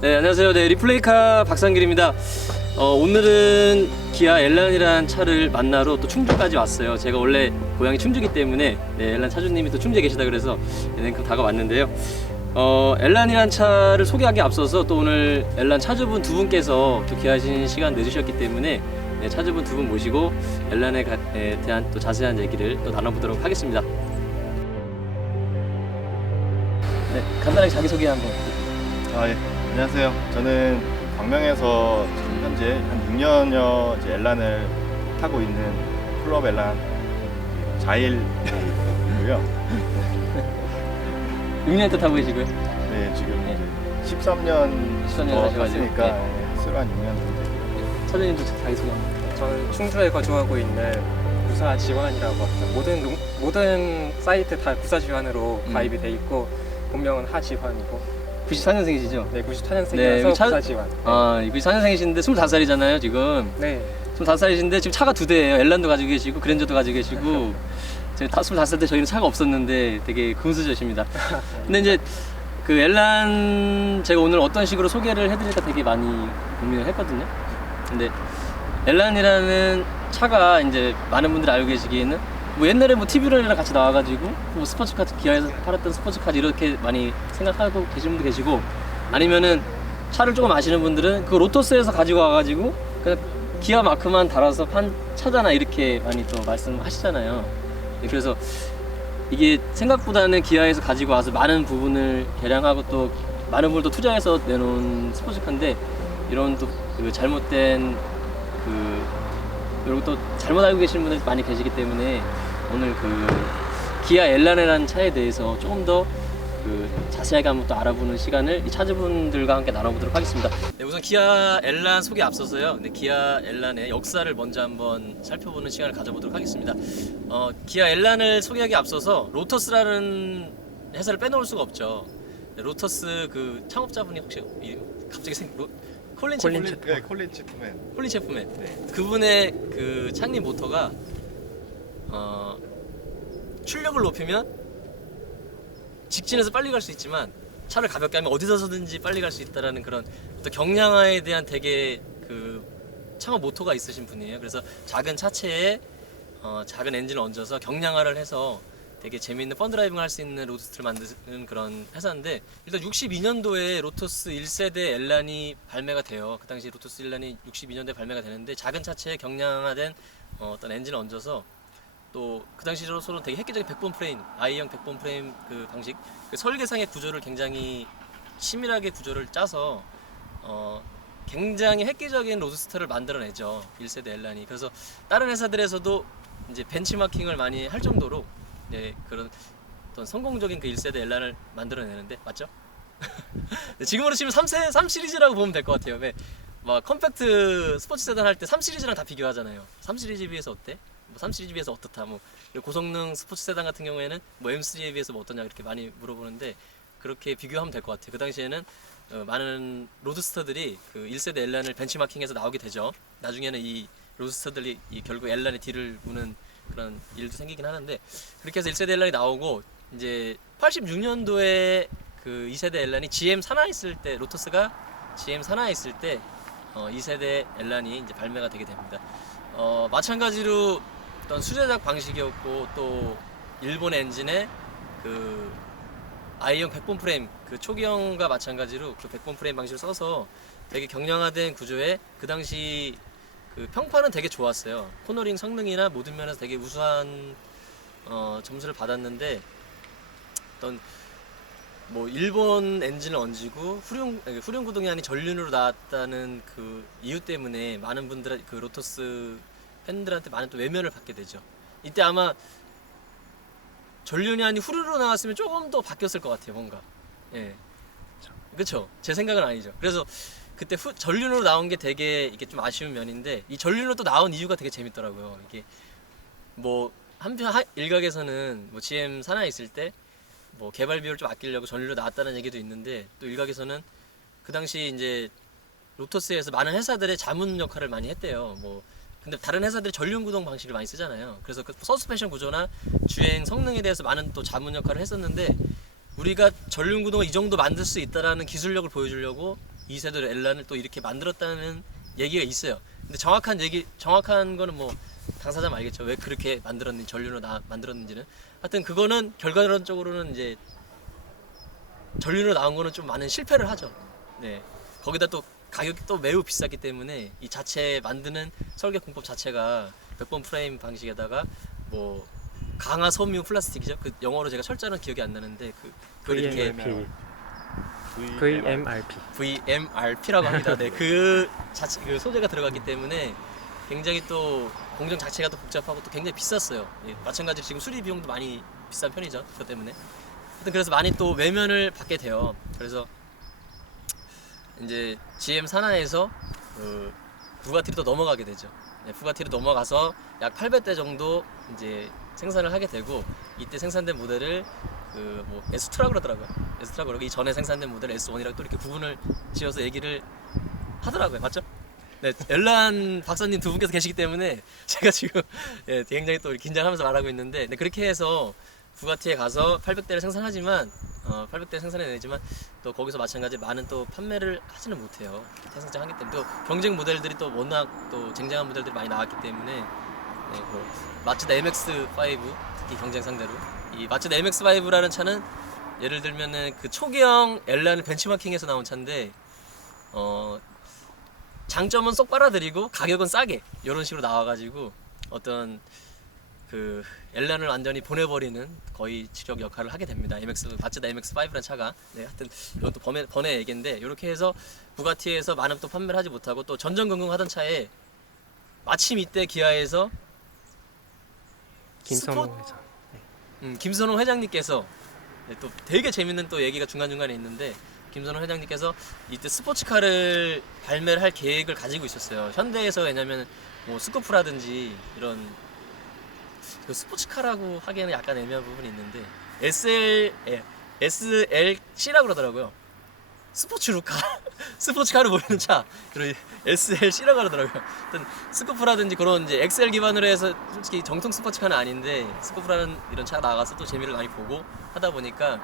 네, 안녕하세요. 네, 리플레이카 박상길입니다. 오늘은 기아 엘란이라는 차를 만나러 또 충주까지 왔어요. 제가 원래 고향이 충주기 때문에 네, 엘란 차주님이 또 충주에 계시다 그래서 냉큼 다가왔는데요. 엘란이라는 차를 소개하기 앞서서 또 오늘 엘란 차주분 두 분께서 또 귀하신 시간 내주셨기 때문에 네, 차주분 두 분 모시고 엘란에 대한 또 자세한 얘기를 또 나눠보도록 하겠습니다. 네, 간단하게 자기소개 한번. 예. 안녕하세요. 저는 광명에서 지금 현재 한 6년여 이제 엘란을 타고 있는 클럽 엘란 자일이고요. 6년 또 타고 계시고요. 네, 지금 네. 13년 13년 탔으니까 네. 쓰로 한 6년 정도 됐고요. 차주님도 자기소개 한번. 저는 충주에 거주하고 있는 구사 지원이라고 합니다. 모든 사이트 다 구사 지원으로 가입이 돼 있고 본명은 하지환이고 94년생이시죠? 네 94년생이라서 네, 구사 지원. 아, 94년생이신데 25살이잖아요, 지금. 네. 25살이신데 지금 차가 두 대예요. 엘란도 가지고 계시고 그랜저도 가지고 계시고. 제가 25살 때 저희는 차가 없었는데 되게 금수저십니다. 근데 이제 그 엘란 제가 오늘 어떤 식으로 소개를 해드릴까 되게 많이 고민을 했거든요. 근데 엘란이라는 차가 이제 많은 분들이 알고 계시기에는 뭐 옛날에 뭐 TV런이랑 같이 나와가지고 뭐 스포츠카 기아에서 팔았던 스포츠카 이렇게 많이 생각하고 계신 분도 계시고, 아니면은 차를 조금 아시는 분들은 그 로터스에서 가지고 와가지고 그냥 기아 마크만 달아서 판 차잖아 이렇게 많이 또 말씀하시잖아요. 네, 그래서 이게 생각보다는 기아에서 가지고 와서 많은 부분을 개량하고 또 많은 부분을 또 투자해서 내놓은 스포츠카인데, 이런 또 그 잘못된 그리고 또 잘못 알고 계시는 분들이 많이 계시기 때문에 오늘 그 기아 엘란이라는 차에 대해서 조금 더 그 자세하게 한번 또 알아보는 시간을 이 차주분들과 함께 나눠보도록 하겠습니다. 네, 우선 기아 엘란 소개 앞서서요. 네, 기아 엘란의 역사를 먼저 한번 살펴보는 시간을 가져보도록 하겠습니다. 기아 엘란을 소개하기 앞서서 로터스라는 회사를 빼놓을 수가 없죠. 네, 로터스 그 창업자분이 혹시 갑자기 콜린 체프맨. 네. 그분의 그 창립 모토가 출력을 높이면 직진해서 빨리 갈 수 있지만 차를 가볍게 하면 어디서든지 빨리 갈 수 있다라는 그런 또 경량화에 대한 되게 그 창업 모토가 있으신 분이에요. 그래서 작은 차체에 작은 엔진을 얹어서 경량화를 해서 되게 재미있는 펀드라이빙을 할 수 있는 로드스트를 만드는 그런 회사인데, 일단 62년도에 로터스 1세대 엘란이 발매가 돼요. 그 당시 로터스 엘란이 62년도에 발매가 되는데 작은 차체에 경량화된 어떤 엔진을 얹어서 또 그 당시로서는 되게 획기적인 백본 프레임, I형 백본 프레임 그 방식, 그 설계상의 구조를 굉장히 치밀하게 구조를 짜서 굉장히 획기적인 로드스터를 만들어내죠, 1세대 엘란이. 그래서 다른 회사들에서도 이제 벤치마킹을 많이 할 정도로 네, 그런 어떤 성공적인 그 1세대 엘란을 만들어내는데, 맞죠? 네, 지금으로 치면 3 시리즈라고 보면 될 것 같아요. 왜? 막 컴팩트 스포츠 세단 할 때 3 시리즈랑 다 비교하잖아요. 3 시리즈에 비해서 어때? 뭐 3 시리즈에 비해서 어떻다? 뭐 고성능 스포츠 세단 같은 경우에는 뭐 M3에 비해서 뭐 어떠냐 이렇게 많이 물어보는데, 그렇게 비교하면 될 것 같아요. 그 당시에는 많은 로드스터들이 그 1세대 엘란을 벤치마킹해서 나오게 되죠. 나중에는 이 로드스터들이 결국 엘란의 뒤를 무는 그런 일도 생기긴 하는데, 그렇게 해서 1세대 엘란이 나오고 이제 86년도에 그 2세대 엘란이 GM 산하에 있을 때, 로터스가 GM 산하에 있을 때 2세대 엘란이 이제 발매가 되게 됩니다. 마찬가지로 어떤 수제작 방식이었고, 또 일본 엔진의 그 I형 백본 프레임, 그 초기형과 마찬가지로 그 백본 프레임 방식을 써서 되게 경량화된 구조에 그 당시 그 평판은 되게 좋았어요. 코너링 성능이나 모든 면에서 되게 우수한 점수를 받았는데, 어떤 뭐 일본 엔진을 얹고 후륜 구동이 아닌 전륜으로 나왔다는 그 이유 때문에 많은 분들, 그 로터스 팬들한테 많은 또 외면을 받게 되죠. 이때 아마 전륜이 아닌 후륜으로 나왔으면 조금 더 바뀌었을 것 같아요, 뭔가. 예, 그렇죠. 제 생각은 아니죠. 그래서 그때 전륜으로 나온 게 되게 이게 좀 아쉬운 면인데, 이 전륜으로 또 나온 이유가 되게 재밌더라고요. 이게 뭐 한편 일각에서는 뭐 GM 산하에 있을 때 뭐 개발 비용을 좀 아끼려고 전륜으로 나왔다는 얘기도 있는데, 또 일각에서는 그 당시 이제 로터스에서 많은 회사들의 자문 역할을 많이 했대요. 뭐 근데 다른 회사들이 전륜 구동 방식을 많이 쓰잖아요. 그래서 그 서스펜션 구조나 주행 성능에 대해서 많은 또 자문 역할을 했었는데, 우리가 전륜 구동을 이 정도 만들 수 있다라는 기술력을 보여주려고 2세대 엘란을 또 이렇게 만들었다는 얘기가 있어요. 근데 정확한 거는 뭐 당사자만 알겠죠. 왜 그렇게 만들었는지, 전륜으로 만들었는지는. 하여튼 그거는 결과론적으로는 이제 전륜으로 나온 거는 좀 많은 실패를 하죠. 네. 거기다 또 가격이 또 매우 비쌌기 때문에 이 자체 만드는 설계 공법 자체가 100번 프레임 방식에다가 뭐 강화 섬유 플라스틱이죠. 그 영어로 제가 철자는 기억이 안 나는데 그 이렇게 VMRP. VMRP라고 합니다. 네, 그 자체 그 소재가 들어갔기 때문에 굉장히 또 공정 자체가 또 복잡하고 또 굉장히 비쌌어요. 예, 마찬가지로 지금 수리 비용도 많이 비싼 편이죠. 그것 때문에. 하여튼 그래서 많이 또 외면을 받게 돼요. 그래서 이제 GM 산하에서 그 부가티로 또 넘어가게 되죠. 네, 부가티로 넘어가서 약 800대 정도 이제 생산을 하게 되고, 이때 생산된 모델을 그 뭐 S2라고 그러더라고요. S2라고 그러고, 이 전에 생산된 모델 S1이라고 또 이렇게 구분을 지어서 얘기를 하더라고요. 맞죠? 네, 엘란 박사님 두 분께서 계시기 때문에 제가 지금 예, 굉장히 또 긴장하면서 말하고 있는데, 네, 그렇게 해서 부가티에 가서 800대를 생산하지만 800대 생산해내지만 또 거기서 마찬가지 많은 또 판매를 하지는 못해요. 태생장 하기 때문에 또 경쟁 모델들이 또 워낙 또 쟁쟁한 모델들이 많이 나왔기 때문에, 네, 뭐 마츠다 MX-5 특히 경쟁 상대로 이 마츠다 MX-5라는 차는 예를 들면은 그 초기형 엘란 벤치마킹에서 나온 차인데 장점은 쏙 빨아들이고 가격은 싸게 이런 식으로 나와가지고 어떤 그 엘란을 완전히 보내버리는 거의 지적 역할을 하게 됩니다. 마츠다 MX-5라는 차가. 네, 하여튼 이건 또 번외 얘기인데, 이렇게 해서 부가티에서 많은 또 판매를 하지 못하고 또 전전긍긍하던 차에 마침 이때 기아에서 김선호 회장. 김선호 회장님께서, 네, 또 되게 재밌는 또 얘기가 중간중간에 있는데, 김선호 회장님께서 이때 스포츠카를 발매를 할 계획을 가지고 있었어요. 현대에서. 왜냐면 뭐 스쿠프라든지 이런 그 스포츠카라고 하기에는 약간 애매한 부분이 있는데 SLC라고 그러더라고요. 스포츠루카 스포츠카를 보이는 차, 그리고 SLC라고 그러더라고요. 일단 스쿠프라든지 그런 이제 엑셀 기반으로 해서 솔직히 정통 스포츠카는 아닌데 스쿠프라는 이런 차가 나가서 또 재미를 많이 보고 하다 보니까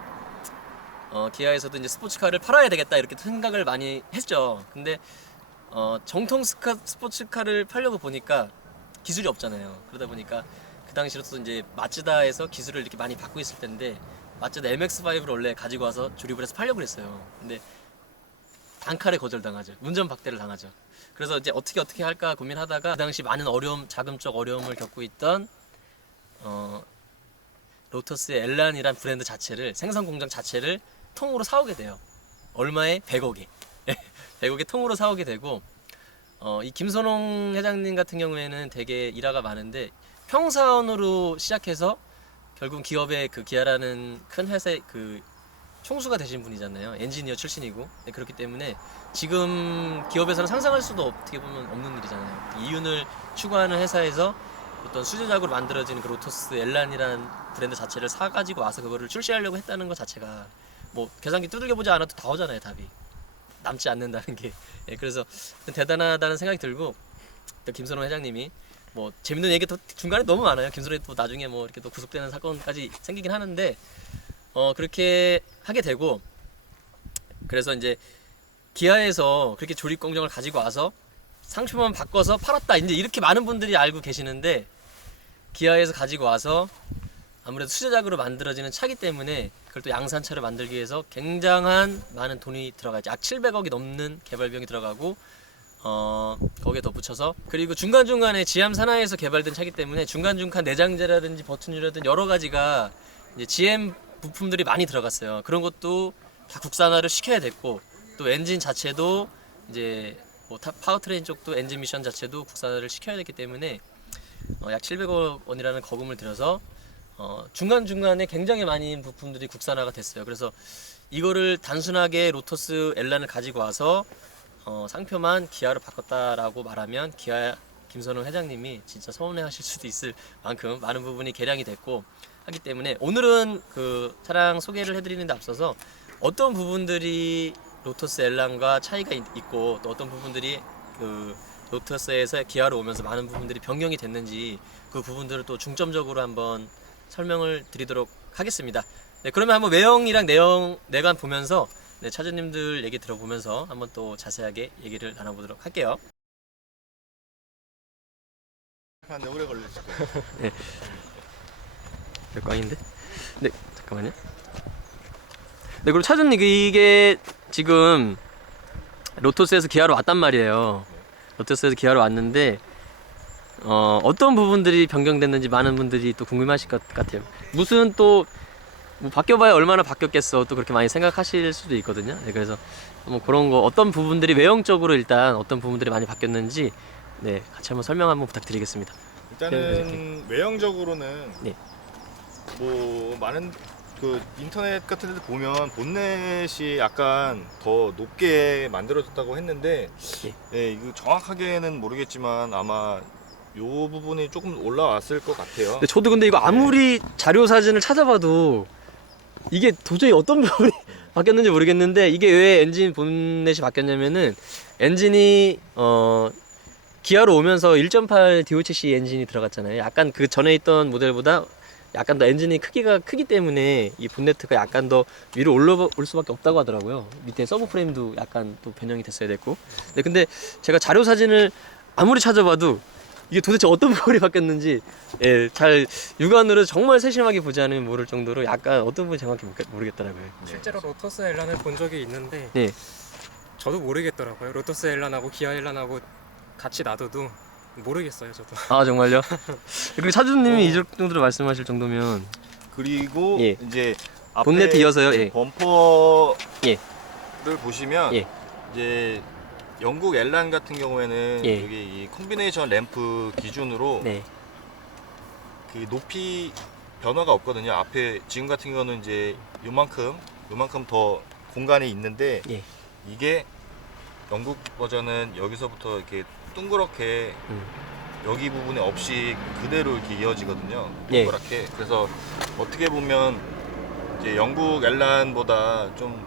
기아에서도 이제 스포츠카를 팔아야 되겠다 이렇게 생각을 많이 했죠. 근데 정통 스포츠카를 팔려고 보니까 기술이 없잖아요. 그러다 보니까 그 당시로서 이제 마츠다에서 기술을 이렇게 많이 받고 있을 텐데, 마츠다 MX-5를 원래 가지고 와서 조립을 해서 팔려고 그랬어요. 근데 단칼에 거절당하죠. 운전 박대를 당하죠. 그래서 이제 어떻게 할까 고민하다가 그 당시 많은 자금적 어려움을 겪고 있던 로터스의 엘란이란 브랜드 자체를, 생산 공장 자체를 통으로 사오게 돼요. 얼마에? 100억에 100억에 통으로 사오게 되고, 이 김선홍 회장님 같은 경우에는 되게 일화가 많은데, 평사원으로 시작해서 결국 기업의 그 기아라는 큰 회사의 그 총수가 되신 분이잖아요. 엔지니어 출신이고. 네, 그렇기 때문에 지금 기업에서는 상상할 수도 어떻게 보면 없는 일이잖아요. 이윤을 추구하는 회사에서 어떤 수제작으로 만들어지는 그 로터스 엘란이라는 브랜드 자체를 사가지고 와서 그거를 출시하려고 했다는 것 자체가 뭐 계산기 두들겨보지 않아도 다 오잖아요. 답이 남지 않는다는 게. 예, 그래서 대단하다는 생각이 들고, 또 김선호 회장님이 뭐 재밌는 얘기 또 중간에 너무 많아요. 김선호이 또 나중에 뭐 이렇게 또 구속되는 사건까지 생기긴 하는데, 그렇게 하게 되고, 그래서 이제 기아에서 그렇게 조립 공정을 가지고 와서 상표만 바꿔서 팔았다, 이제 이렇게 많은 분들이 알고 계시는데, 기아에서 가지고 와서 아무래도 수제작으로 만들어지는 차기 때문에 그걸 또 양산차를 만들기 위해서 굉장한 많은 돈이 들어가죠. 약 700억이 넘는 개발 비용이 들어가고, 거기에 덧붙여서, 그리고 중간중간에 GM 산하에서 개발된 차기 때문에 중간중간 내장재라든지 버튼이라든지 여러 가지가 이제 GM 부품들이 많이 들어갔어요. 그런 것도 다 국산화를 시켜야 됐고, 또 엔진 자체도 이제 뭐 파워트레인 쪽도 엔진 미션 자체도 국산화를 시켜야 됐기 때문에 약 700억 원이라는 거금을 들여서 중간중간에 굉장히 많은 부품들이 국산화가 됐어요. 그래서 이거를 단순하게 로터스 엘란을 가지고 와서 상표만 기아로 바꿨다라고 말하면 기아 김선호 회장님이 진짜 서운해하실 수도 있을 만큼 많은 부분이 개량이 됐고 하기 때문에, 오늘은 그 차량 소개를 해드리는 데 앞서서 어떤 부분들이 로터스 엘란과 차이가 있고, 또 어떤 부분들이 그 로터스에서 기아로 오면서 많은 부분들이 변경이 됐는지, 그 부분들을 또 중점적으로 한번 설명을 드리도록 하겠습니다. 네, 그러면 한번 외형이랑 내관 보면서 네, 차주님들 얘기 들어보면서 한번 또 자세하게 얘기를 나눠보도록 할게요. 한데 오래 걸릴 거예요. 몇 광인데? 네, 잠깐만요. 네, 그리고 차주님 이게 지금 로토스에서 기아로 왔단 말이에요. 로토스에서 기아로 왔는데 어떤 부분들이 변경됐는지 많은 분들이 또 궁금하실 것 같아요. 무슨 또 뭐 바뀌어봐야 얼마나 바뀌었겠어 또 그렇게 많이 생각하실 수도 있거든요. 네, 그래서 뭐 그런 거 어떤 부분들이 외형적으로 일단 어떤 부분들이 많이 바뀌었는지 네 같이 한번 설명 한번 부탁드리겠습니다. 일단은 외형적으로는 네. 뭐 많은 그 인터넷 같은 데 보면 본넷이 약간 더 높게 만들어졌다고 했는데 예. 예, 이거 정확하게는 모르겠지만 아마 요 부분이 조금 올라왔을 것 같아요. 근데 저도 근데 이거 아무리 자료 사진을 찾아봐도 이게 도저히 어떤 부분이 바뀌었는지 모르겠는데 이게 왜 엔진 본넷이 바뀌었냐면은 엔진이 기아로 오면서 1.8 DOHC 엔진이 들어갔잖아요. 약간 그 전에 있던 모델보다 약간 더 엔진이 크기가 크기 때문에 이 본네트가 약간 더 위로 올라올 수밖에 없다고 하더라고요. 밑에 서브 프레임도 약간 또 변형이 됐어야 됐고. 네, 근데 제가 자료 사진을 아무리 찾아봐도 이게 도대체 어떤 부분이 바뀌었는지 예, 잘 육안으로 정말 세심하게 보지 않으면 모를 정도로 약간 어떤 부분이 정확히 모르겠더라고요. 실제로 로터스 엘란을 본 적이 있는데 네. 저도 모르겠더라고요. 로터스 엘란하고 기아 엘란하고 같이 놔둬도 모르겠어요, 저도. 아 정말요? 그리고 차주님이 이 정도로 말씀하실 정도면 그리고 예. 이제 앞에 본네트 이어서요. 예. 범퍼를 예. 보시면 예. 이제 영국 엘란 같은 경우에는 예. 여기 이 콤비네이션 램프 기준으로 네. 그 높이 변화가 없거든요. 앞에 지금 같은 경우는 이제 요만큼 더 공간이 있는데 예. 이게 영국 버전은 여기서부터 이렇게 둥그렇게 여기 부분에 없이 그대로 이렇게 이어지거든요. 예. 동그랗게. 그래서 어떻게 보면 이제 영국 엘란보다 좀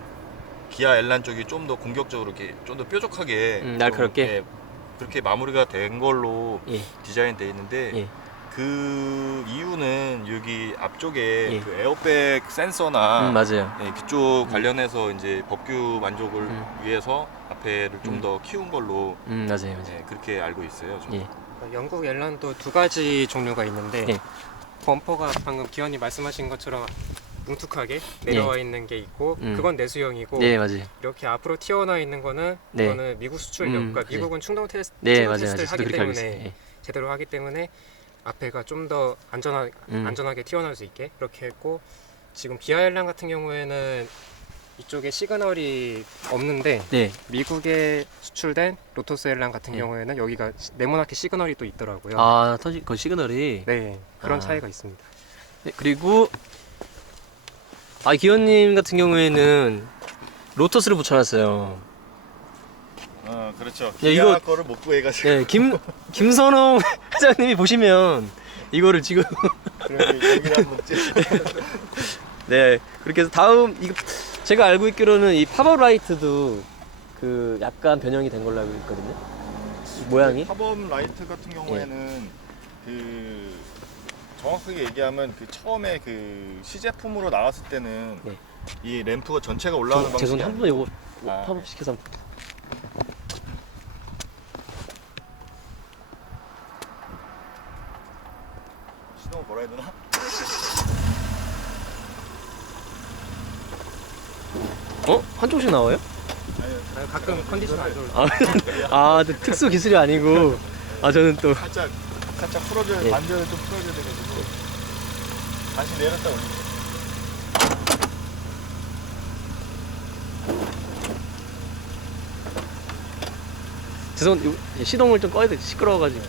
기아 엘란 쪽이 좀 더 공격적으로 이렇게 좀 더 뾰족하게 날카롭게? 좀, 예, 그렇게 마무리가 된 걸로 예. 디자인되어 있는데 예. 그 이유는 여기 앞쪽에 예. 그 에어백 센서나 맞아요. 예, 그쪽 관련해서 이제 법규 만족을 음. 위해서 앞에를 좀 더 키운 걸로 맞아요. 예, 그렇게 알고 있어요. 저는. 예. 영국 엘란도 두 가지 종류가 있는데 예. 범퍼가 방금 기현이 말씀하신 것처럼 뭉툭하게 내려와 있는 게 있고 그건 내수형이고 네, 맞아요. 이렇게 앞으로 튀어나와 있는 거는 네. 그거는 미국 수출용. 그러니까 네. 미국은 충동 테스트, 네, 충동 맞아요. 테스트를 저도 하기 그렇게 알고 때문에 있어요. 예. 제대로 하기 때문에 앞에가 좀 더 안전하게 튀어나올 수 있게 그렇게 했고 지금 기아 엘란 같은 경우에는 이쪽에 시그널이 없는데 네. 미국에 수출된 로토스 엘란 같은 네. 경우에는 여기가 네모나게 시그널이 또 있더라고요. 아, 그 시그널이. 네, 그런 아. 차이가 있습니다. 네, 그리고 기현님 같은 경우에는 로터스를 붙여놨어요. 그렇죠. 예, 기아 이거- 거를 못 구해가지고 네, 김선홍 회장님이 보시면 이거를 지금 여기 한번 찍. 네, 그렇게 해서 다음 이거 제가 알고 있기로는 이 파버라이트도 그 약간 변형이 된 걸로 알고 있거든요. 이 모양이. 팝업 라이트 같은 경우에는 그 정확하게 얘기하면 그 처음에 그 시제품으로 나왔을 때는 네. 이 램프가 전체가 올라오는 방식이 죄송한데 한번 이거 아, 팝업 시켜서 한번. 시동을 걸어야 되나? 한쪽씩 나와요? 가끔 컨디션 안 좋을 때 근데 특수 기술이 아니고 저는 또 살짝 풀어줘야 예. 반대를 좀 풀어줘야 돼가지고 다시 내렸다 올리고. 시동을 좀 꺼야 돼. 시끄러워가지고.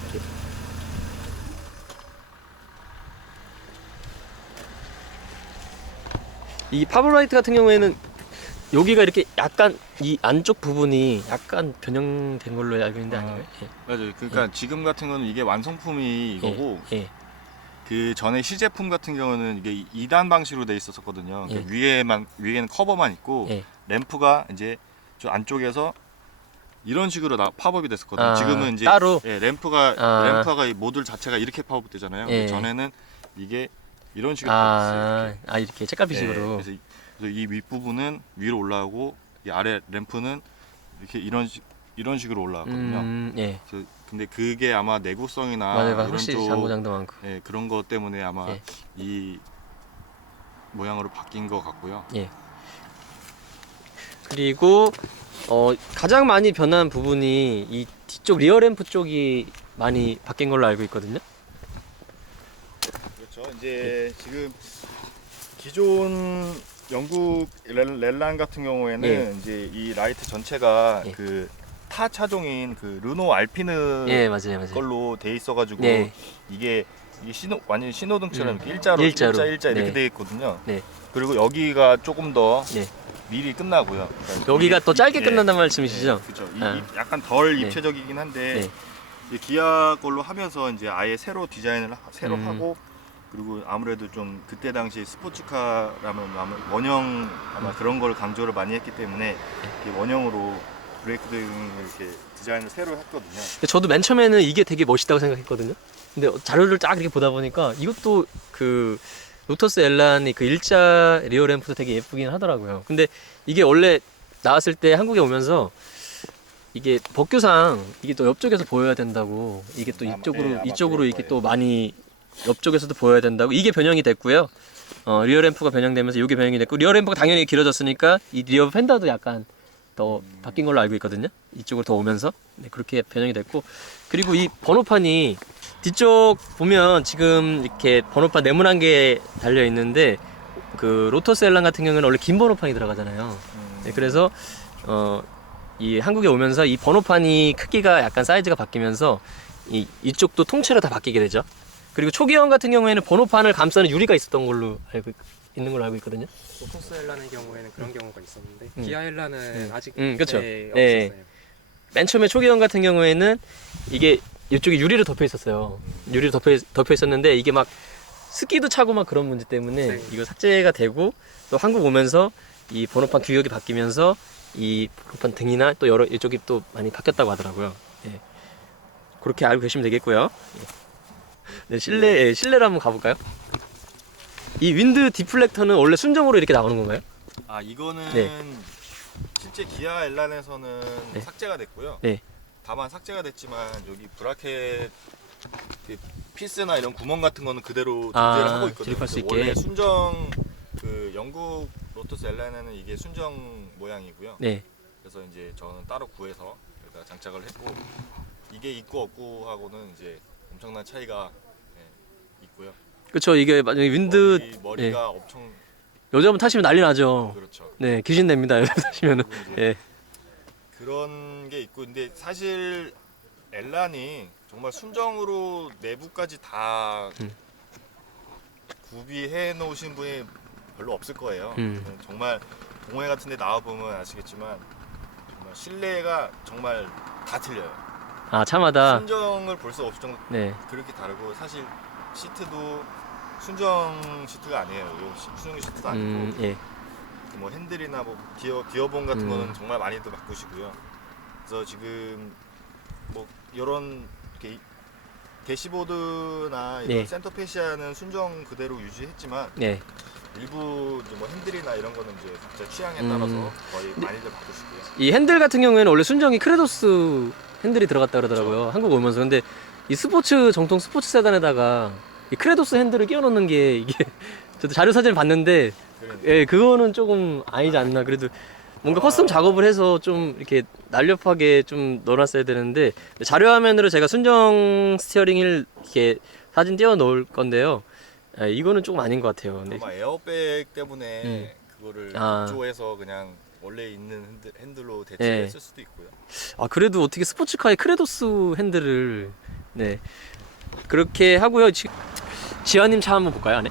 이 파블라이트 같은 경우에는 여기가 이렇게 약간 이 안쪽 부분이 약간 변형된 걸로 알고 있는데 아닌가요? 맞아요. 그러니까 지금 같은 거는 이게 완성품이 이거고 예. 그 전에 시제품 같은 경우는 이게 2단 방식으로 돼 있었거든요. 예. 그러니까 위에는 커버만 있고 예. 램프가 이제 저 안쪽에서 이런 식으로 팝업이 됐었거든요. 지금은 이제 따로. 램프가 이 모듈 자체가 이렇게 팝업되잖아요. 예. 전에는 이게 이런 식으로 팝업됐어요. 이렇게. 이렇게 책갈피식으로. 그래서 이 윗부분은 위로 올라오고 이 아래 램프는 이렇게 이런 식으로 올라왔거든요. 예. 근데 그게 아마 내구성이나 맞아요. 이런 확실히 쪽 장고장도 많고. 예, 그런 것 때문에 아마 예. 이 모양으로 바뀐 것 같고요. 예. 그리고 가장 많이 변한 부분이 이 뒤쪽 리어 램프 쪽이 많이 바뀐 걸로 알고 있거든요. 그렇죠. 이제 지금 기존 영국 렐란 같은 경우에는 예. 이제 이 라이트 전체가 예. 그 타 차종인 그 르노 알피느 예, 맞아요. 걸로 돼 있어가지고 네. 이게 완전 신호등처럼 이렇게 일자로 일자로. 일자 이렇게 네. 돼 있거든요. 네. 그리고 여기가 조금 더 네. 미리 끝나고요. 그러니까 여기가 또 짧게 예. 끝난단 말씀이시죠? 그렇죠. 아. 약간 덜 네. 입체적이긴 한데 네. 이 기아 걸로 하면서 이제 아예 새로 디자인을 새로 하고 그리고 아무래도 좀 그때 당시 스포츠카라면 아마 원형 아마 그런 걸 강조를 많이 했기 때문에 이렇게 원형으로 브레이크 등을 이렇게 디자인을 새로 했거든요. 근데 저도 맨 처음에는 이게 되게 멋있다고 생각했거든요. 근데 자료를 쫙 이렇게 보다 보니까 이것도 그 로터스 엘란이 그 일자 리어 램프도 되게 예쁘긴 하더라고요. 근데 이게 원래 나왔을 때 한국에 오면서 이게 법규상 이게 또 옆쪽에서 보여야 된다고 이게 또 이쪽으로 이쪽으로 이렇게 또 많이 옆쪽에서도 보여야 된다고 이게 변형이 됐고요. 리어 램프가 변형되면서 이게 변형이 됐고 리어 램프가 당연히 길어졌으니까 이 리어 펜더도 약간 더 바뀐 걸로 알고 있거든요. 이쪽으로 더 오면서 네, 그렇게 변형이 됐고 그리고 이 번호판이 뒤쪽 보면 지금 이렇게 번호판 네모난 게 달려 있는데 그 로터스 엘란 같은 경우는 원래 긴 번호판이 들어가잖아요. 네, 그래서 이 한국에 오면서 이 번호판이 크기가 약간 사이즈가 바뀌면서 이쪽도 통째로 다 바뀌게 되죠. 그리고 초기형 같은 경우에는 번호판을 감싸는 유리가 있었던 걸로 알고 있는 걸로 알고 있거든요. 로터스 엘라의 경우에는 그런 경우가 있었는데 기아 엘라는 아직 그렇죠. 네, 예. 없었어요. 맨 처음에 초기형 같은 경우에는 이게 이쪽에 유리로 덮여 있었어요. 유리로 덮여 있었는데 이게 막 습기도 차고 막 그런 문제 때문에 네. 이거 삭제가 되고 또 한국 오면서 이 번호판 규격이 바뀌면서 이 번호판 등이나 또 여러 이쪽이 또 많이 바뀌었다고 하더라고요. 예. 그렇게 알고 계시면 되겠고요. 예. 네, 실내로 한번 가볼까요? 이 윈드 디플렉터는 원래 순정으로 이렇게 나오는 건가요? 아 이거는 네. 실제 기아 엘란에서는 네. 삭제가 됐고요. 네. 다만 삭제가 됐지만 여기 브라켓 그 피스나 이런 구멍 같은 거는 그대로 존재를 하고 있거든요. 진입할 수 있게. 원래 순정 그 영국 로터스 엘란에는 이게 순정 모양이고요. 네. 그래서 이제 저는 따로 구해서 여기다 장착을 했고 이게 있고 없고 하고는 이제 엄청난 차이가 있고요. 그렇죠. 이게 만약에 윈드 머리가 엄청 여자분 타시면 난리 나죠. 그렇죠. 네, 귀신 냅니다. 여자 타시면은. 그리고 이제 예. 그런 게 있고 근데 사실 엘란이 정말 순정으로 내부까지 다 구비해 놓으신 분이 별로 없을 거예요. 정말 동호회 같은 데 나와 보면 아시겠지만 정말 실내가 정말 다 틀려요. 아, 차마다. 순정을 볼 수 없을 정도 네. 그렇게 다르고 사실 시트도 순정 시트가 아니에요. 이거 순정 시트도 아니고 예. 뭐 핸들이나 뭐 기어봉 같은 거는 정말 많이들 바꾸시고요. 그래서 지금 뭐 이런 이렇게 대시보드나 이런 네. 센터페시아는 순정 그대로 유지했지만 네. 일부 이제 뭐 핸들이나 이런 거는 이제 각자 취향에 따라서 거의 많이들 바꾸시고요. 이 핸들 같은 경우에는 원래 순정이 크레도스 핸들이 들어갔다 그러더라고요. 그렇죠. 한국 오면서. 근데 이 정통 스포츠 세단에다가 이 크레도스 핸들을 끼워 넣는 게 이게 저도 자료 사진을 봤는데 예, 그거는 조금 아니지 않나. 그래도 뭔가 커스텀 작업을 해서 좀 이렇게 날렵하게 좀 넣어놨어야 되는데 자료 화면으로 제가 순정 스티어링을 이렇게 사진 띄워 놓을 건데요. 예, 이거는 조금 아닌 것 같아요. 근데 아마 에어백 때문에 그거를 아. 조해서 그냥 원래 있는 핸들로 대체했을 수도 있고요. 아, 그래도 어떻게 스포츠카에 크레도스 핸들을 네 그렇게 하고요. 지아님 차 한번 볼까요, 안에?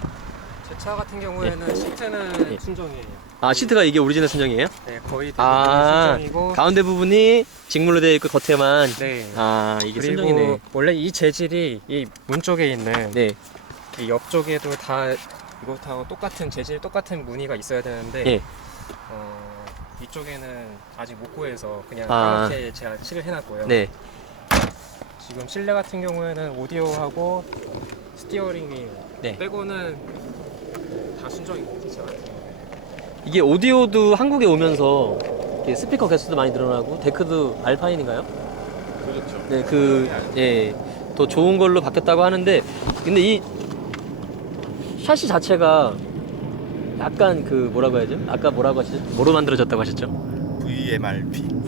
제 차 같은 경우에는 시트는 예. 순정이에요. 아, 시트가 이게 오리지널 순정이에요? 네, 거의 대부분 아, 순정이고. 가운데 부분이 직물로 되어 있고 겉에만. 네. 아, 이게 그리고 순정이네. 원래 이 재질이 이 문 쪽에 있는 네. 이 옆쪽에도 다 이것하고 똑같은 재질, 똑같은 무늬가 있어야 되는데 예. 이쪽에는 아직 못 구해서 그냥 아. 이렇게 제가 칠을 해놨고요. 네. 지금 실내 같은 경우에는 오디오하고 스티어링이 네. 빼고는 다 순정입니다. 제 같은 경우에는. 이게 오디오도 한국에 오면서 이렇게 스피커 개수도 많이 늘어나고 데크도 알파인인가요? 그렇죠. 네, 더 좋은 걸로 바뀌었다고 하는데, 근데 이 샤시 자체가 약간 그 뭐라고 해야죠? 아까 뭐라고 하시죠? 뭐로 만들어졌다고 하셨죠?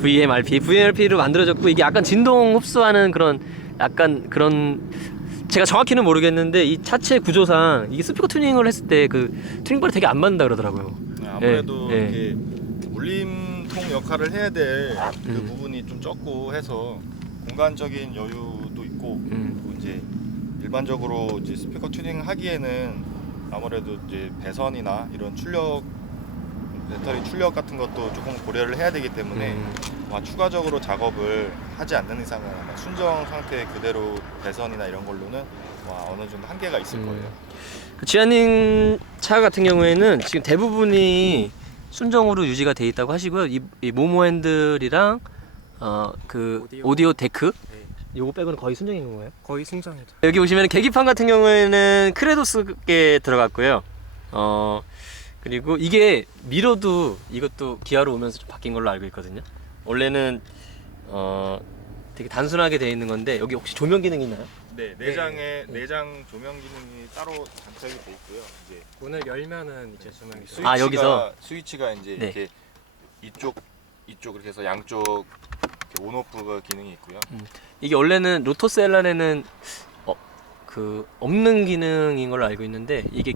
VMRP로 만들어졌고, 이게 약간 진동 흡수하는 그런 약간 그런, 제가 정확히는 모르겠는데 이 차체 구조상 이게 스피커 튜닝을 했을 때 그 튜닝발이 되게 안 맞는다 그러더라고요. 아무래도 예, 예. 이렇게 울림통 역할을 해야 될 그 부분이 좀 적고 해서 공간적인 여유도 있고, 그리고 이제 일반적으로 이제 스피커 튜닝 하기에는 아무래도 이제 배선이나 이런 출력, 배터리 출력 같은 것도 조금 고려를 해야 되기 때문에 아마 추가적으로 작업을 하지 않는 이상은 아마 순정 상태 그대로 배선이나 이런 걸로는 어느 정도 한계가 있을 거예요. 그 지아님 차 같은 경우에는 지금 대부분이 순정으로 유지가 돼 있다고 하시고요. 이 모모 핸들이랑 그 오디오 데크, 네. 요거 빼고는 거의 순정인 건가요? 거의 순정이죠. 여기 보시면 계기판 같은 경우에는 크레도스게 들어갔고요. 그리고 이게 미러도 이것도 기아로 오면서 좀 바뀐 걸로 알고 있거든요. 원래는 되게 단순하게 되어 있는 건데, 여기 혹시 조명 기능이 있나요? 네, 내장 조명 기능이 따로 장착이 돼 있고요. 이제 문을 열면은 이제 조명이 스위치가, 여기서? 스위치가 이제 네. 이렇게 이쪽 이렇게 해서 양쪽 이렇게 온오프가 기능이 있고요. 이게 원래는 로토스 엘란에는 그 없는 기능인 걸로 알고 있는데, 이게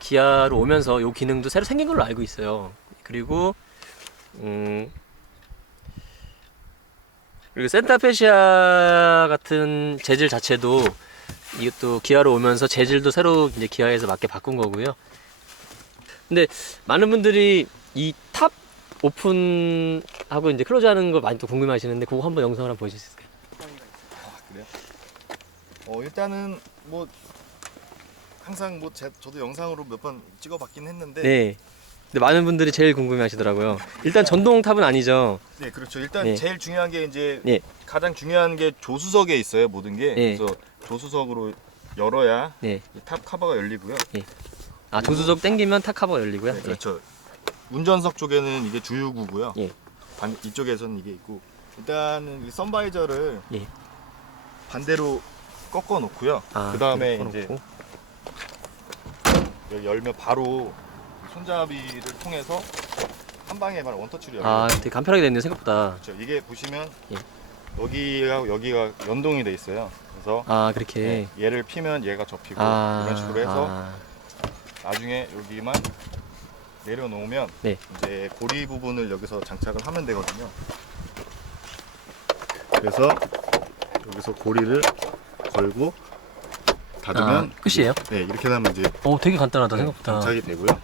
기아로 오면서 요 기능도 새로 생긴 걸로 알고 있어요. 그리고 센타페시아 같은 재질 자체도 이것도 기아로 오면서 재질도 새로 이제 기아에서 맞게 바꾼 거고요. 근데 많은 분들이 이 탑 오픈하고 이제 클로즈하는 거 많이 또 궁금해하시는데, 그거 한번 영상을 한번 보여주실 수 있을까요? 그래요? 일단은 뭐 항상 뭐 저도 영상으로 몇 번 찍어봤긴 했는데, 네. 근데 많은 분들이 제일 궁금해하시더라고요. 일단 전동 탑은 아니죠. 네, 그렇죠. 일단 네. 제일 중요한 게 이제 네. 가장 중요한 게 조수석에 있어요, 모든 게. 네. 그래서 조수석으로 열어야 네. 이탑 커버가 열리고요. 조수석 당기면 탑 커버가 열리고요. 네, 그렇죠. 운전석 쪽에는 이게 주유구고요. 예. 이쪽에서는 이게 있고, 일단은 이 선바이저를 예. 반대로 꺾어 놓고요. 그 다음에 이제 여기 열면 바로 손잡이를 통해서 한 방에 바로 원터치로 열려요. 되게 간편하게 됐네요, 생각보다. 그렇죠. 이게 보시면 예. 여기가 연동이 돼 있어요. 그래서 그렇게. 얘를 피면 얘가 접히고 이런 식으로 해서 나중에 여기만 내려놓으면 네. 이제 고리 부분을 여기서 장착을 하면 되거든요. 그래서 여기서 고리를 걸고 닫으면 끝이에요? 네, 이렇게 하면 이제 되게 간단하다, 생각보다. 장착이 되고요.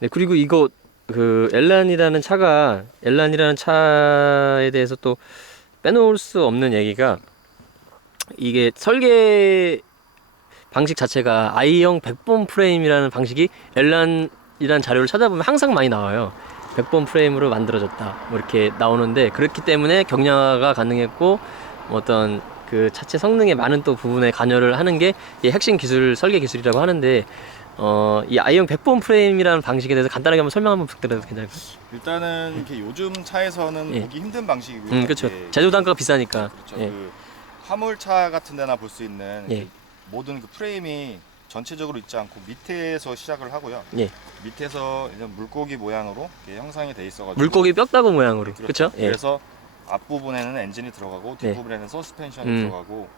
네, 그리고 이거 그 엘란이라는 차에 대해서 또 빼놓을 수 없는 얘기가, 이게 설계 방식 자체가 I형 백본 프레임이라는 방식이 엘란이라는 자료를 찾아보면 항상 많이 나와요. 백본 프레임으로 만들어졌다, 뭐 이렇게 나오는데, 그렇기 때문에 경량화가 가능했고 어떤 그 차체 성능의 많은 또 부분에 관여를 하는 게 이 핵심 기술, 설계 기술이라고 하는데, 이 I형 백본 프레임이라는 방식에 대해서 간단하게 한번 설명 한번 부탁드려도 괜찮을까요? 일단은 이렇게 요즘 차에서는 예. 보기 힘든 방식이고요. 그렇죠. 이제 제조 단가가 비싸니까. 그렇죠. 예. 그 화물차 같은 데나 볼 수 있는 예. 그 모든 그 프레임이 전체적으로 있지 않고 밑에서 시작을 하고요. 예. 밑에서 이제 물고기 모양으로 이렇게 형상이 돼 있어가지고 물고기 뼈다구 모양으로. 그렇죠. 그렇죠? 예. 그래서 앞부분에는 엔진이 들어가고 예. 뒷부분에는 서스펜션이 들어가고,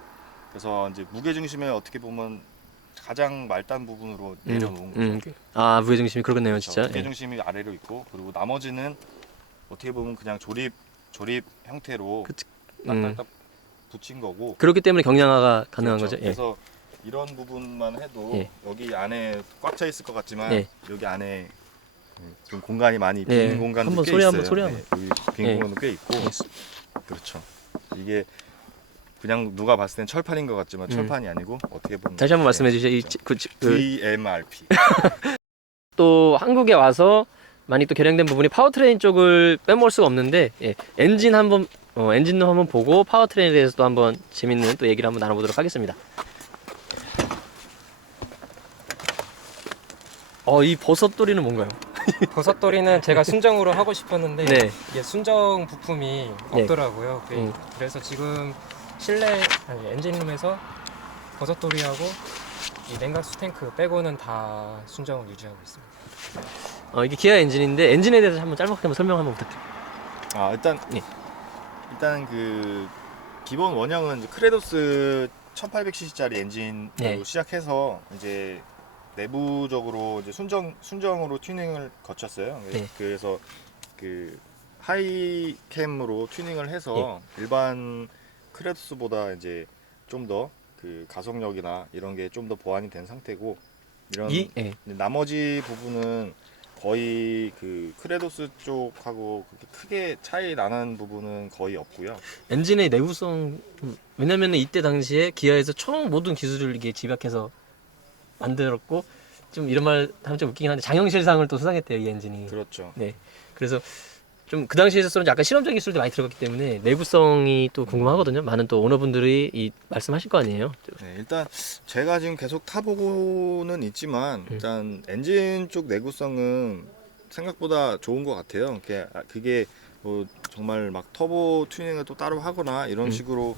그래서 이제 무게 중심을 어떻게 보면 가장 말단 부분으로 내려놓은 거죠. 무게 중심이 그러겠네요, 그렇죠. 진짜. 무게 중심이 아래로 있고, 그리고 나머지는 어떻게 보면 그냥 조립 형태로 딱딱딱 붙인 거고. 그렇기 때문에 경량화가 가능한 그렇죠. 거죠. 예. 그래서 이런 부분만 해도 예. 여기 안에 꽉 차 있을 것 같지만 예. 여기 안에 좀 공간이 많이 빈 예. 공간도 한번 꽤 소리 있어요. 한번 소리 한번. 여기 빈 예. 공간도 꽤 있고. 그렇죠. 이게 그냥 누가 봤을 땐 철판인 것 같지만 철판이 아니고 어떻게 보면 다시 한번 말씀해 주시죠. VMRP. 또 한국에 와서 많이 또 개량된 부분이 파워트레인 쪽을 빼먹을 수가 없는데, 엔진룸 한번 보고 파워트레인에 대해서 또 한번 재밌는 또 얘기를 한번 나눠보도록 하겠습니다. 이 버섯돌이는 뭔가요? 버섯돌이는 제가 순정으로 하고 싶었는데 네. 이게 순정 부품이 네. 없더라고요. 음. 그래서 지금 실내 엔진룸에서 버섯돌이하고 이 냉각수 탱크 빼고는 다 순정을 유지하고 있습니다. 이게 기아 엔진인데 엔진에 대해서 한번 짧게 한번 설명 한번 부탁드립니다. 일단 예. 일단 그 기본 원형은 이제 크레도스 1800cc짜리 엔진으로 네. 시작해서 이제 내부적으로 이제 순정으로 튜닝을 거쳤어요. 네. 그래서 그 하이캠으로 튜닝을 해서 일반 크레도스보다 이제 좀 더 그 가속력이나 이런 게 좀 더 보완이 된 상태고, 이런 예. 나머지 부분은 거의 그 크레도스 쪽하고 그렇게 크게 차이 나는 부분은 거의 없고요. 엔진의 내구성, 왜냐면은 이때 당시에 기아에서 처음 모든 기술을 이게 집약해서 만들었고, 좀 이런 말 하면 좀 웃기긴 한데 장형실상을 또 수상했대요, 이 엔진이. 그렇죠. 네. 그래서 좀 그 당시에 있어서는 약간 실험적인 기술도 많이 들어갔기 때문에 내구성이 또 궁금하거든요. 많은 또 오너분들이 이 말씀하실 거 아니에요. 네, 일단 제가 지금 계속 타보고는 있지만 일단 엔진 쪽 내구성은 생각보다 좋은 것 같아요. 그게 뭐 정말 막 터보 튜닝을 또 따로 하거나 이런 식으로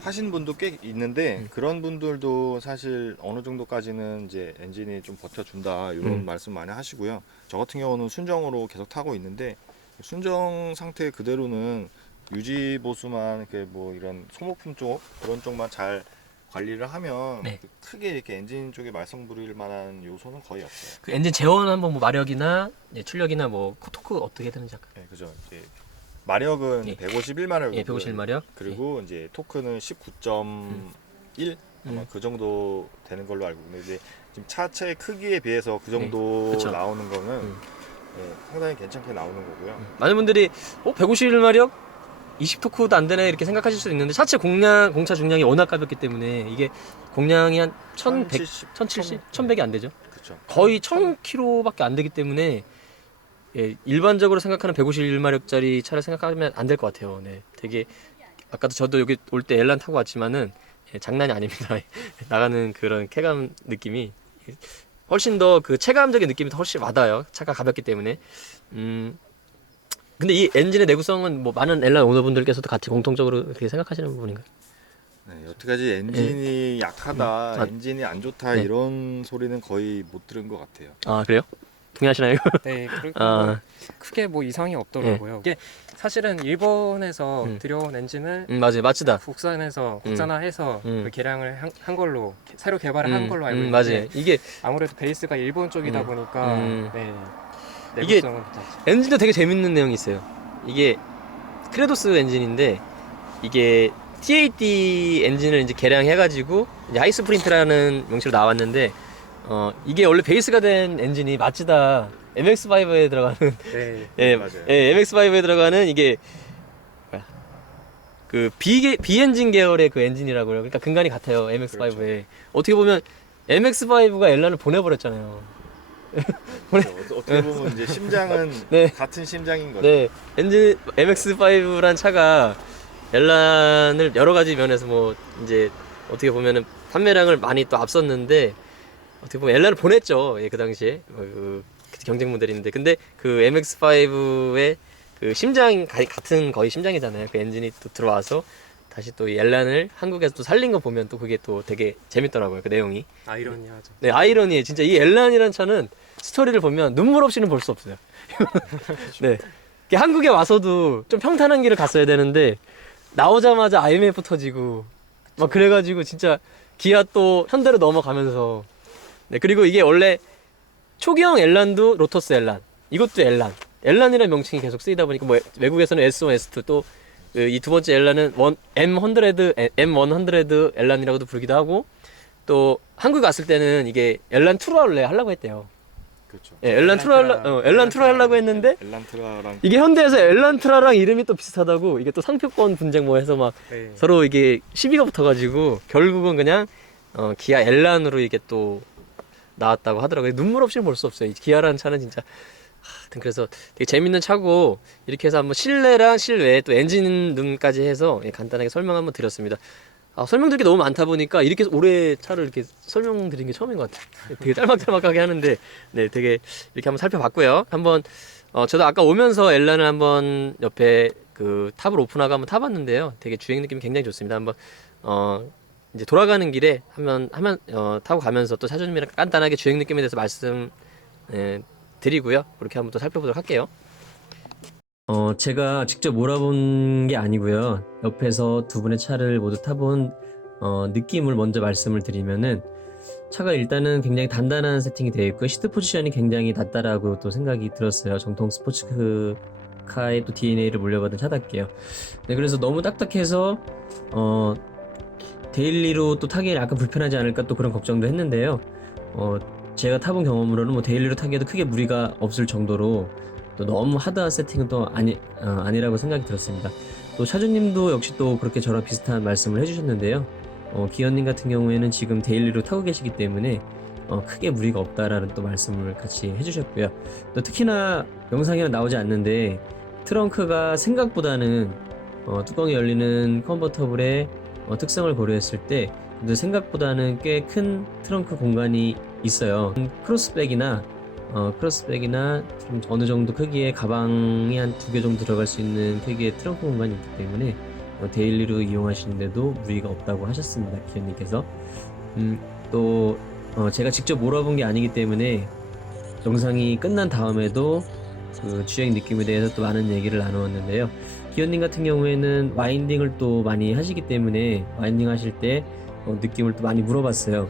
하신 분도 꽤 있는데, 그런 분들도 사실 어느 정도까지는 이제 엔진이 좀 버텨준다 이런 말씀 많이 하시고요. 저 같은 경우는 순정으로 계속 타고 있는데, 순정 상태 그대로는 유지 보수만 이렇게 뭐 이런 소모품 쪽 그런 쪽만 잘 관리를 하면 네. 크게 이렇게 엔진 쪽에 말썽 부릴 만한 요소는 거의 없어요. 그 엔진 제원 한번 뭐 마력이나 출력이나 뭐 토크 어떻게 되는지 잠깐. 네, 그죠. 이제 마력은 예. 151마력. 예, 151마력. 그리고 이제 토크는 19.1 아마 그 정도 되는 걸로 알고 있는데, 이제 지금 차체 크기에 비해서 그 정도 그쵸. 나오는 거는 상당히 괜찮게 나오는 거고요. 많은 분들이 151마력 20토크도 안 되네 이렇게 생각하실 수도 있는데 차체 공차 중량이 워낙 가볍기 때문에 이게 공량이 한 1100, 1070, 1100이 안 되죠. 그렇죠. 거의 1000km밖에 안 되기 때문에 일반적으로 생각하는 151마력짜리 차를 생각하면 안 될 것 같아요. 네, 되게 아까도 저도 여기 올 때 엘란 타고 왔지만은 장난이 아닙니다. 나가는 그런 쾌감 느낌이 훨씬 더 그 체감적인 느낌이 더 훨씬 와닿아요. 차가 가볍기 때문에. 근데 이 엔진의 내구성은 뭐 많은 엘란 오너분들께서도 같이 공통적으로 그렇게 생각하시는 부분인가요? 네, 여태까지 엔진이 약하다, 엔진이 안 좋다 네. 이런 소리는 거의 못 들은 것 같아요. 아 그래요? 동의하시나요? 네, 그리고 아, 크게 뭐 이상이 없더라고요. 이게 사실은 일본에서 들여온 엔진을 맞아요, 마츠다. 국산화해서 그 개량을 한 걸로 새로 개발을 한 걸로 알고 있는데, 맞아요. 이게 아무래도 베이스가 일본 쪽이다 보니까 네, 이게 내구성은 괜찮죠. 엔진도 되게 재밌는 내용이 있어요. 이게 크레도스 엔진인데 이게 TAT 엔진을 이제 개량해가지고 이제 하이스프린트라는 명칭으로 나왔는데 이게 원래 베이스가 된 엔진이 마츠다 MX-5에 들어가는 네, 맞아요. MX-5에 들어가는 이게 뭐야 그 B 엔진 계열의 그 엔진이라고요. 그러니까 근간이 같아요 MX-5에. 그렇죠. 어떻게 보면 MX-5가 엘란을 보내버렸잖아요. 어떻게 보면 이제 심장은 네. 같은 심장인 거죠. 네, 엔진 MX-5란 차가 엘란을 여러 가지 면에서 뭐 이제 어떻게 보면은 판매량을 많이 또 앞섰는데 어떻게 보면 엘란을 보냈죠. 그 당시에 그 경쟁 모델인데 근데 그 MX-5의 그 심장 같은 거의 심장이잖아요. 그 엔진이 또 들어와서 다시 또 이 엘란을 한국에서 또 살린 거 보면 또 그게 또 되게 재밌더라고요. 그 내용이. 아이러니하죠. 네, 아이러니에 진짜 이 엘란이란 차는 스토리를 보면 눈물 없이는 볼 수 없어요. 네. 이게 한국에 와서도 좀 평탄한 길을 갔어야 되는데 나오자마자 IMF 터지고 막 그래가지고 진짜 기아 또 현대로 넘어가면서 네, 그리고 이게 원래 초기형 엘란도 로터스 엘란 이것도 엘란이라는 명칭이 계속 쓰이다 보니까 뭐 외국에서는 S1, S2 또 이 두 번째 엘란은 M100 엘란이라고도 부르기도 하고 또 한국 왔을 때는 이게 엘란 2로 원래 하려고 했대요. 그렇죠. 예, 엘란 2로 하려고 했는데 엘란트라랑 이게 현대에서 엘란트라랑 이름이 또 비슷하다고 이게 또 상표권 분쟁 뭐 해서 막 네. 서로 이게 시비가 붙어가지고 결국은 그냥 기아 엘란으로 이게 또 나왔다고 하더라고요. 눈물 없이는 볼 수 없어요. 이 기아라는 차는 진짜 하여튼 그래서 되게 재밌는 차고 이렇게 해서 한번 실내랑 실외 또 엔진룸까지 해서 간단하게 설명 한번 드렸습니다. 설명드릴 게 너무 많다 보니까 이렇게 오래 차를 이렇게 설명드린 게 처음인 것 같아요. 되게 짤막짤막하게 하는데 네, 되게 이렇게 한번 살펴봤고요. 한번 저도 아까 오면서 엘란을 한번 옆에 그 탑을 오픈하고 한번 타봤는데요. 되게 주행 느낌이 굉장히 좋습니다. 한번 이제 돌아가는 길에 타고 가면서 또 차주님이랑 간단하게 주행 느낌에 대해서 말씀 드리고요. 그렇게 한번 또 살펴보도록 할게요. 제가 직접 몰아본 게 아니고요. 옆에서 두 분의 차를 모두 타본 느낌을 먼저 말씀을 드리면은 차가 일단은 굉장히 단단한 세팅이 되어 있고 시트 포지션이 굉장히 낮다라고 또 생각이 들었어요. 정통 스포츠카의 또 DNA를 물려받은 차답게요. 네, 그래서 너무 딱딱해서 데일리로 또 타기에 약간 불편하지 않을까 또 그런 걱정도 했는데요. 제가 타본 경험으로는 뭐 데일리로 타기에도 크게 무리가 없을 정도로 또 너무 하드한 세팅은 또 아니라고 생각이 들었습니다. 또 차주님도 역시 또 그렇게 저랑 비슷한 말씀을 해주셨는데요. 기현님 같은 경우에는 지금 데일리로 타고 계시기 때문에 크게 무리가 없다라는 또 말씀을 같이 해주셨고요. 또 특히나 영상에는 나오지 않는데 트렁크가 생각보다는 뚜껑이 열리는 컨버터블의 특성을 고려했을 때 생각보다는 꽤 큰 트렁크 공간이 있어요. 크로스백이나 좀 어느 정도 크기의 가방이 한 2개 정도 들어갈 수 있는 크기의 트렁크 공간이 있기 때문에 데일리로 이용하시는데도 무리가 없다고 하셨습니다. 기현님께서. 또 제가 직접 몰아본 게 아니기 때문에 영상이 끝난 다음에도 그 주행 느낌에 대해서 또 많은 얘기를 나누었는데요. 기현님 같은 경우에는 와인딩을 또 많이 하시기 때문에 와인딩 하실 때 느낌을 또 많이 물어봤어요.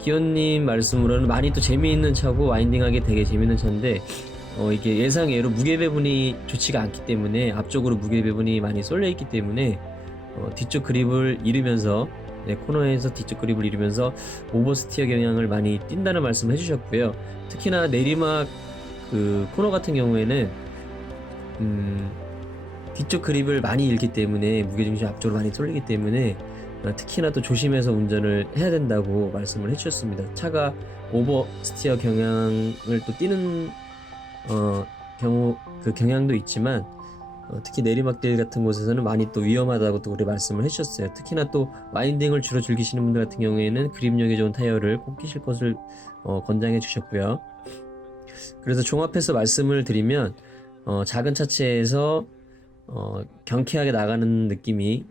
기현님 말씀으로는 많이 또 재미있는 차고 와인딩하기 되게 재미있는 차인데 이게 예상외로 무게 배분이 좋지가 않기 때문에 앞쪽으로 무게 배분이 많이 쏠려 있기 때문에 뒤쪽 그립을 잃으면서 코너에서 뒤쪽 그립을 잃으면서 오버스티어 경향을 많이 띈다는 말씀을 해주셨고요. 특히나 내리막 그 코너 같은 경우에는 뒤쪽 그립을 많이 잃기 때문에 무게중심이 앞쪽으로 많이 쏠리기 때문에 특히나 또 조심해서 운전을 해야 된다고 말씀을 해주셨습니다. 차가 오버스티어 경향을 또 띄는 경우 그 경향도 있지만 특히 내리막길 같은 곳에서는 많이 또 위험하다고 또 우리 말씀을 해주셨어요. 특히나 또 와인딩을 주로 즐기시는 분들 같은 경우에는 그립력이 좋은 타이어를 꼭 끼실 것을 권장해 주셨고요. 그래서 종합해서 말씀을 드리면 작은 차체에서 경쾌하게 나가는 느낌이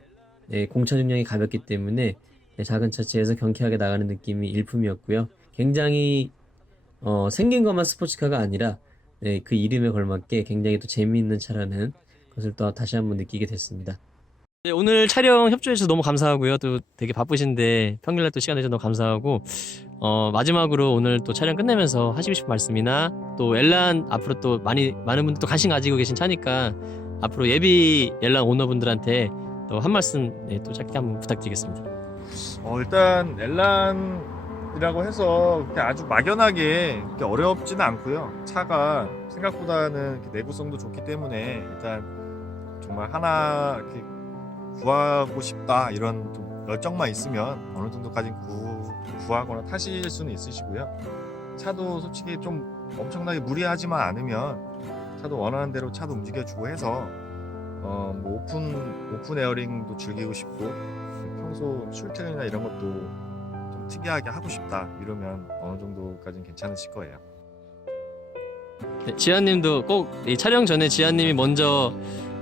공차 중량이 가볍기 때문에 작은 차체에서 경쾌하게 나가는 느낌이 일품이었고요. 굉장히 생긴 것만 스포츠카가 아니라 그 이름에 걸맞게 굉장히 또 재미있는 차라는 것을 또 다시 한번 느끼게 됐습니다. 네, 오늘 촬영 협조해 주셔서 너무 감사하고요. 또 되게 바쁘신데 평일날 또 시간 내주셔서 너무 감사하고 마지막으로 오늘 또 촬영 끝내면서 하시고 싶은 말씀이나 또 엘란 앞으로 또 많은 분들 또 관심 가지고 계신 차니까 앞으로 예비 엘란 오너분들한테 또 한 말씀 또 짧게 한번 부탁드리겠습니다. 일단 엘란이라고 해서 그렇게 아주 막연하게 그렇게 어렵지는 않고요. 차가 생각보다는 이렇게 내구성도 좋기 때문에 일단 정말 하나 이렇게 구하고 싶다 이런 좀 열정만 있으면 어느 정도까지 구하거나 타실 수는 있으시고요. 차도 솔직히 좀 엄청나게 무리하지만 않으면 차도 원하는 대로 차도 움직여주고 해서 뭐 오픈 에어링도 즐기고 싶고 평소 출퇴근이나 이런 것도 좀 특이하게 하고 싶다 이러면 어느 정도까지는 괜찮으실 거예요. 네, 지한님도 꼭 이 촬영 전에 지한님이 먼저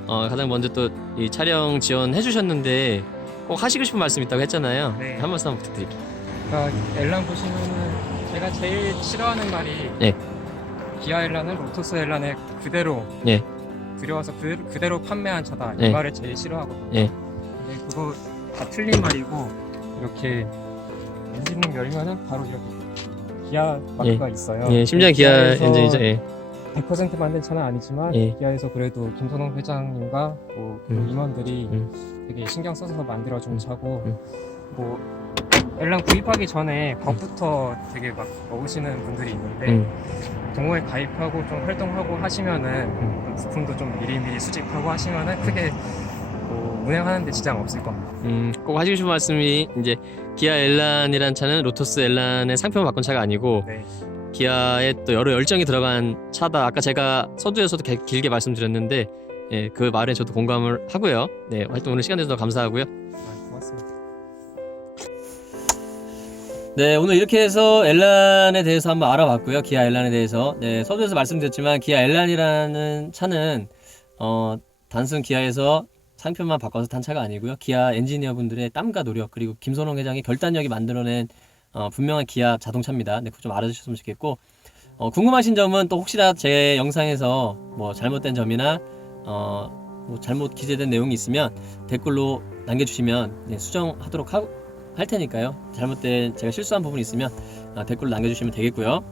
가장 먼저 또 이 촬영 지원해 주셨는데 꼭 하시고 싶은 말씀 있다고 했잖아요. 네. 한 말씀 한번 부탁드릴게요. 그러니까 엘란 보시면은 제가 제일 싫어하는 말이 네. 기아 엘란은 로토스 엘란에 그대로 네. 들여와서 그대로 판매한 차다. 네. 이 말을 제일 싫어하거든요. 네. 근데 그거 다 틀린 말이고 이렇게 엔진룸 열면은 바로 이렇게 기아 마크가 있어요. 예, 심지어 기아 기아에서 엔진이죠. 예. 100% 만든 차는 아니지만 예. 기아에서 그래도 김선홍 회장님과 뭐 그 임원들이 되게 신경 써서 만들어준 차고 뭐 엘란 구입하기 전에 겁부터 되게 막 먹으시는 분들이 있는데 동호회 가입하고 좀 활동하고 하시면은 부품도 좀 미리미리 수집하고 하시면은 크게 뭐 운행하는데 지장 없을 겁니다. 꼭 하시고 싶은 말씀이 이제 기아 엘란이란 차는 로토스 엘란의 상표만 바꾼 차가 아니고 네. 기아에 또 여러 열정이 들어간 차다. 아까 제가 서두에서도 길게 말씀드렸는데 그 말에 저도 공감을 하고요. 네, 활동 오늘 시간 내주셔서 감사하고요. 같습니다. 네, 오늘 이렇게 해서 엘란에 대해서 한번 알아봤고요. 기아 엘란에 대해서. 네, 서두에서 말씀드렸지만 기아 엘란이라는 차는 단순 기아에서 상표만 바꿔서 탄 차가 아니고요. 기아 엔지니어분들의 땀과 노력, 그리고 김선홍 회장의 결단력이 만들어낸 분명한 기아 자동차입니다. 네, 그거 좀 알아주셨으면 좋겠고, 궁금하신 점은 또 혹시나 제 영상에서 뭐 잘못된 점이나 뭐 잘못 기재된 내용이 있으면 댓글로 남겨주시면 네, 수정하도록 할 테니까요. 잘못된 제가 실수한 부분이 있으면 댓글로 남겨주시면 되겠고요.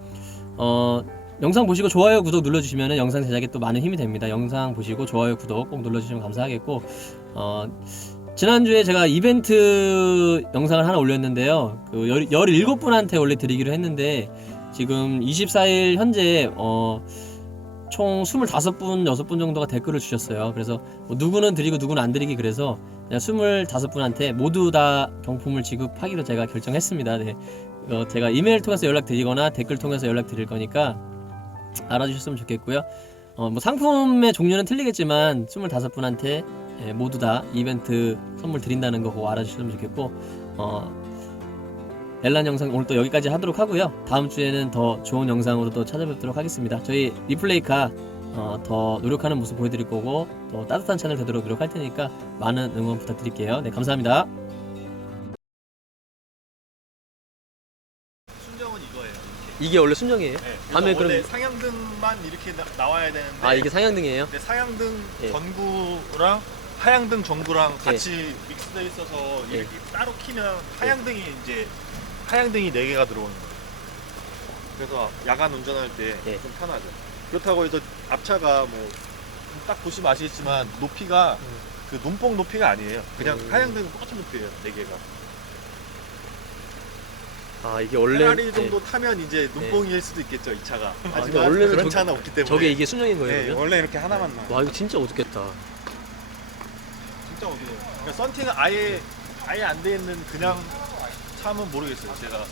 영상 보시고 좋아요, 구독 눌러주시면 영상 제작에 또 많은 힘이 됩니다. 영상 보시고 좋아요, 구독 꼭 눌러주시면 감사하겠고, 지난주에 제가 이벤트 영상을 하나 올렸는데요. 그 17분한테 원래 드리기로 했는데 지금 24일 현재 총 25분, 6분 정도가 댓글을 주셨어요. 그래서 뭐 누구는 드리고 누구는 안 드리기, 그래서 그냥 25분한테 모두 다 경품을 지급하기로 제가 결정했습니다. 네. 제가 이메일 통해서 연락드리거나 댓글 통해서 연락드릴 거니까 알아주셨으면 좋겠고요. 뭐 상품의 종류는 틀리겠지만 25분한테 모두 다 이벤트 선물 드린다는 거 그거 알아주셨으면 좋겠고, 엘란 영상 오늘 또 여기까지 하도록 하고요. 다음 주에는 더 좋은 영상으로 또 찾아뵙도록 하겠습니다. 저희 리플레이카 더 노력하는 모습 보여드릴 거고, 또 따뜻한 채널 되도록 노력할 테니까 많은 응원 부탁드릴게요. 네, 감사합니다. 순정은 이거예요. 이게 원래 순정이에요? 네. 다음에 원래 그럼 상향등만 이렇게 나와야 되는데. 이게 상향등이에요? 근데 상향등 예. 전구랑 하향등 전구랑 예. 같이 믹스되어 있어서 예. 이렇게 따로 키면 하향등이 이제 하향등이 4개가 들어오는 거예요. 그래서 야간 운전할 때 좀 예. 편하죠. 그렇다고 해서 앞차가 뭐 딱 보시면 아시겠지만 높이가 그 눈뽕 높이가 아니에요. 그냥 하향등은 똑같은 높이예요. 4개가. 이게 원래 페라리 정도 타면 이제 눈뽕일 수도 있겠죠, 이 차가. 근데 하지만 원래는 그런 저기- 차는 없기 때문에. 저게 이게 순정인 거예요? 네, 그러면? 원래 이렇게 하나만 나와요. 와, 이거 진짜 어둡겠다. 진짜 어디에요? 그러니까 썬팅은 아예 안 돼 있는 그냥 차면 모르겠어요. 제가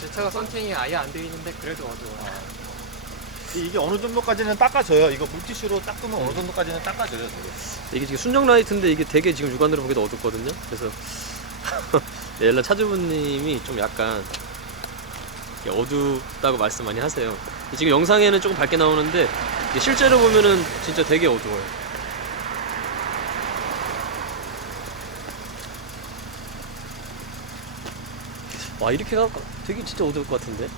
제 차가 썬팅이 아예 안 돼 있는데 그래도 어두워요. 이게 어느 정도까지는 닦아져요. 이거 물티슈로 닦으면 어느 정도까지는 닦아져요. 저게. 이게 지금 순정 라이트인데 이게 되게 지금 육안으로 보기도 어둡거든요. 그래서 네, 엘란 차주분님이 좀 약간 이렇게 어둡다고 말씀 많이 하세요. 지금 영상에는 조금 밝게 나오는데 이게 실제로 보면은 진짜 되게 어두워요. 와, 이렇게 되게 진짜 어두울 것 같은데.